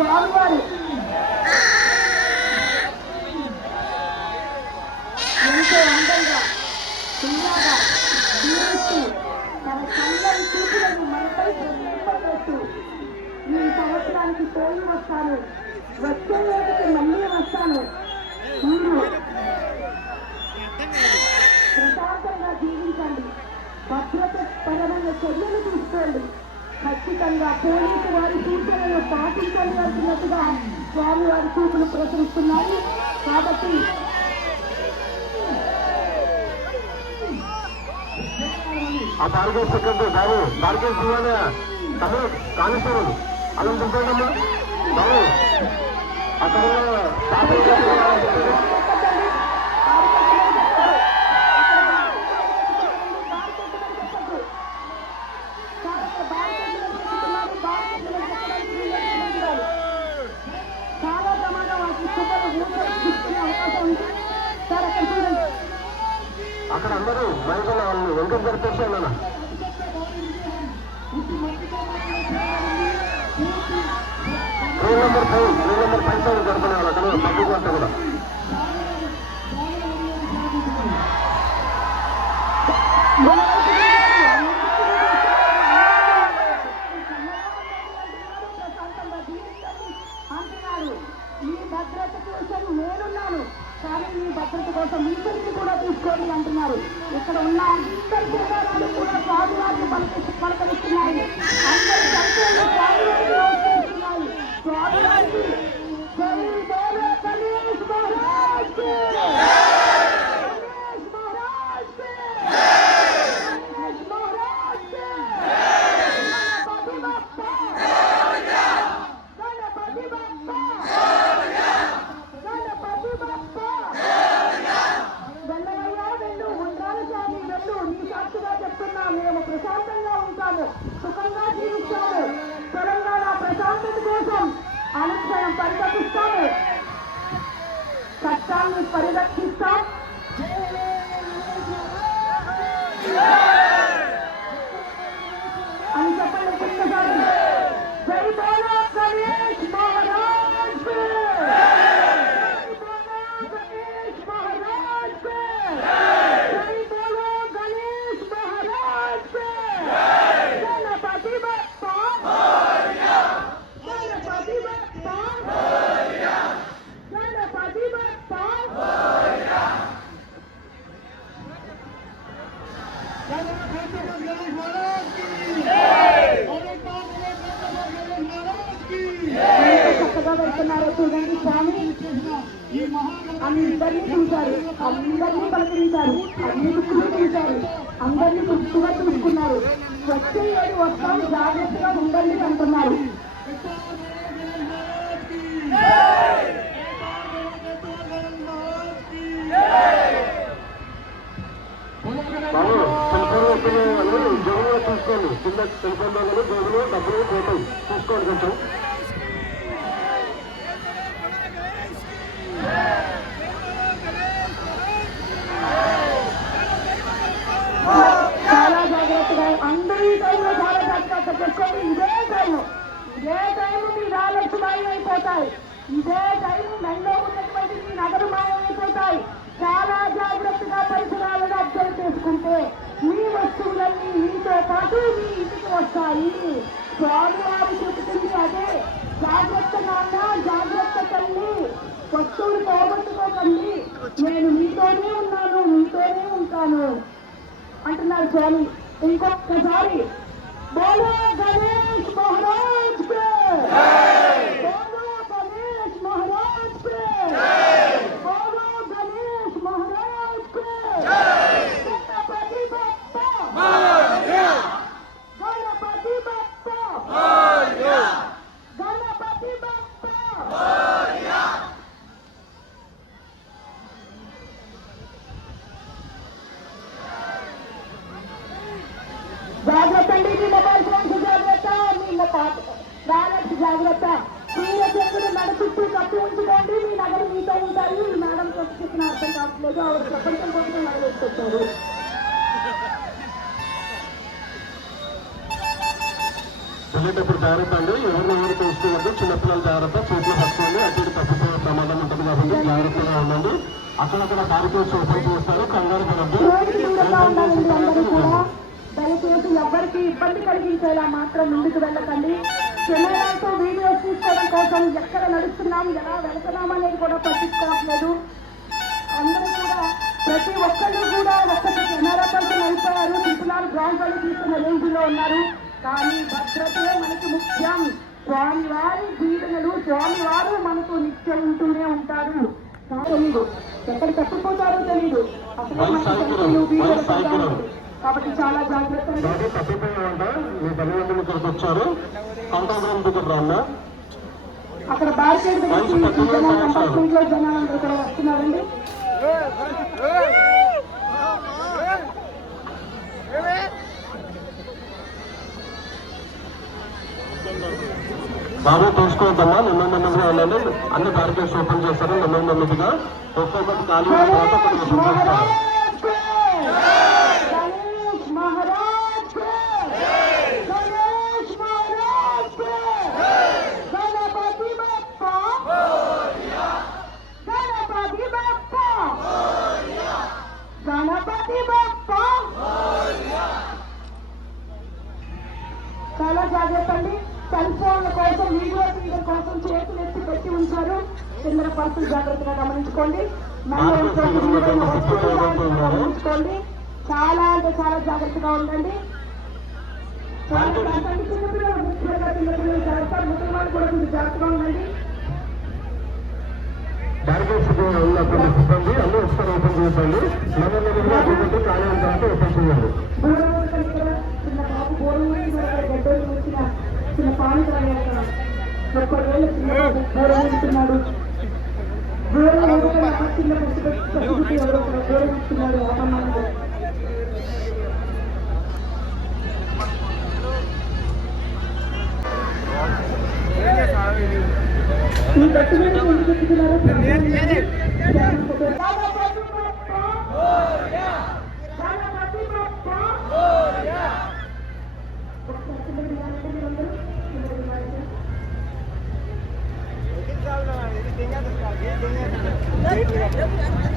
స్వామివారు ఎంతో అందంగా చిన్నగా దీవిస్తూ తన చల్లని చూపులను మనపై ప్రతింపజేస్తూ ఈ సంవత్సరానికి పోయి వస్తాను, వచ్చే రోజుకి మళ్ళీ వస్తాను, మీరు ప్రశాంతంగా జీవించండి, భద్రత పరమైన చర్యలు తీసుకోండి, ఖచ్చితంగా పోలీసు వారి సూచనలు పాటించవలసినట్టుగా స్వామి వారి సూచనలు ప్రచురిస్తున్నాయి. కాబట్టి ఆ టార్గెట్ సెకండ్ బాబు టార్గెట్ తమిళ కాళేశ్వరం అలా చూడండి బాబు అక్కడ చాలా ప్రమాదం అవకాశం ఉంది సార్. అక్కడ చూడండి, అక్కడ అందరూ మైకుల వాళ్ళు వెంకట జరిపేసాను అన్న రూల్ నెంబర్ 5 సైడ్ జరపనే వాళ్ళు అక్కడ పబ్లిక్ అంతా కూడా అంటున్నారు. మీ భద్రత కోసం నేనున్నాను, కానీ మీ భద్రత కోసం ఇంకొకటి కూడా తీసుకోండి అంటున్నారు. ఇక్కడ ఉన్న అందరి ప్రకారాలు కూడా స్వామివారిని పలకరిస్తున్నాయి. అందరి సంఖ్యలు స్వామివారిని నమస్కరిస్తున్నాయి. స్వామివారికి జై బోలో గణేష్ మహారాజ్ కి, గణేష్ మహారాజ్ కి, గణేష్ మహారాజ్ కి, గణపతి బప్పా, గణపతి బప్పా, గణపతి బప్పా. వెళ్ళవయ్యా వెళ్ళు, ఉండాలి స్వామి వెళ్ళు. నీ సాక్షిగా చెప్తున్నా, మేము ప్రశాంతంగా ఉంటాము, సుఖంగా జీవిస్తాము, తెలంగాణ ప్రశాంతత కోసం అనుక్షణం పరిరక్షిస్తాము, చట్టాన్ని పరిరక్షిస్తాం. అని చెప్పండి ఒక్కసారి. జై బోలో గణేష్ మహారాజ్ కి, జై బోలో గణేష్ మహారాజ్ కి, జై బోలో గణేష్ మహారాజ్ కి. గణపతి బప్పా, గణపతి బప్పా, గణపతి బప్పా. చక్కగా వెళ్తున్నారు చూడండి. స్వామి అందరినీ చూశారు, అందరినీ పలకరించారు, అన్ని దిక్కులు చూశారు, అందరినీ గుర్తుగా చూసుకున్నారు. వచ్చే ఏడు వస్తాం, జాగ్రత్తగా ఉండండి అంటున్నారు. బాబు సెల్ఫోన్ వస్తున్న వాళ్ళు జోబులో చూసుకోండి, కింద సెల్ఫోన్ వాళ్ళు జోబులో డబ్బులు పోతాయి, చూసుకోండి కొంచెం. చాలా జాగ్రత్తగా అందరూ ఈ టైంలో చాలా జాగ్రత్త చేసుకోండి. ఇదే టైము మీ రాళ్ళకు మాయమైపోతాయి, ఇదే టైము మెల్లో ఉన్నటువంటి మీ నగలు మాయమైపోతాయి. చాలా జాగ్రత్తగా పరిసరాలను అబ్జర్వ్ చేసుకుంటే మీ వస్తువులన్నీ మీతో పాటు మీ ఇంటికి వస్తాయి. స్వామివారు చెబుతుంది అదే, జాగ్రత్త నాన్న, జాగ్రత్త తల్లి, వస్తువులు పోగొట్టుకోకండి, నేను మీతోనే ఉన్నాను, మీతోనే ఉంటాను అంటున్నారు స్వామి. ఇంకొకసారి బోలో గణేష్ మహారాజ్ కి, బోలో గణేష్ మహారాజ్ కి, బోలో గణేష్ మహారాజ్ కి. గణపతి బప్పా, గణపతి బప్పా, గణపతి బప్పా. జాగ్రత్త అండి, మీ మొబైల్ ఫోన్స్ జాగ్రత్త, మీ వ్యాలెట్స్ జాగ్రత్త, మీరు చెప్పులు నడ చుట్టూ కప్పి ఉంచుకోండి. మీ నగలు మీతో ఉంటాయి. మీ మేడం చెప్పిన అర్థం కావట్లేదు, ఆవిడ ప్రపంచం కోసం వెళ్ళేటప్పుడు జాగ్రత్త అండి, ఎవరు తెలుసుకోవద్దు, చిన్నపిల్లలు జాగ్రత్త, చేతిలో పట్టుకోండి, అటు ఇటు తప్పిపోయే ప్రమాదం ఉంటుంది కాబట్టి జాగ్రత్తగా ఉండండి. అక్కడక్కడ బారికేడ్స్ ఓపెన్ చేస్తారు, కంగారు పడద్దు. దయచేసి ఎవరికి ఇబ్బంది కలిగించేలా మాత్రం ముందుకు వెళ్ళకండి. కెమెరాతో వీడియోస్ తీసుకోవడం కోసం ఎక్కడ నడుస్తున్నాం, ఎలా వెళ్తున్నాం అనేది కూడా పట్టించుకోవట్లేదు. అందరూ కూడా ప్రతి ఒక్కళ్ళు కూడా ఒక్కటి కెమెరా పర్సన్ అయిపోయారు, పిల్లలు గ్రౌండ్ వల్ల తీసుకున్న రేంజ్లో ఉన్నారు. కానీ భద్రతే మనకు ముఖ్యం. స్వామివారి దీవెనలు, స్వామివారు మనకు నిత్యం ఉంటూనే ఉంటారు. తెలీదు ఎక్కడ తప్పిపోతారో తెలీదు. అసలు కాబట్టి చాలా జాగ్రత్తగా తప్పిపోయామంట. మీ తల్లిదండ్రులు ఇక్కడికి వచ్చారు, కంట్రోల్ దగ్గర రాన్నా. అక్కడ బార్కేడ్ కంపార్ట్మెంట్ లో జనాలందరూ కూడా వస్తున్నారండి. బాబు తెలుసుకోవద్దమ్మా, నెమ్మదిగా ఉండండి. అన్ని బారికేడ్స్ ఓపెన్ చేస్తారు, నెమ్మదిగా ఒక్కొక్కటి ఖాళీ అయిన తర్వాత ఒకటి ఓపెన్ చేస్తారు. చాలా జాగ్రత్త అండి. సెల్ ఫోన్ల కోసం, వీడియో తీయడం కోసం చేతులు ఎత్తి పెట్టి ఉంచారు. చిన్న పర్సులు జాగ్రత్తగా గమనించుకోండి. గమనించుకోండి. చాలా అంటే చాలా జాగ్రత్తగా ఉండండి. చిన్నపిల్లలు జాగ్రత్త, ముసలివాళ్ళు కూడా కొంచెం జాగ్రత్తగా ఉండండి. సిబ్బంది అన్నీ ఒకసారి ఓపెన్ చేయండి. నెమ్మదిగా ఖాళీ ఉంటారంటే ఓపెన్ చేయండి. చిన్న బాబు గోడ గడ్డలు వచ్చిన చిన్న పాలు ఒక్కవేళ చిన్న గోడ ఉంటున్నాడు. చిన్న పచ్చి ఎవరో గోడ ఉంటున్నాడు. అపమానంగా ఈ గట్టి మీద ఎందుకు చెప్తున్నారు? Ini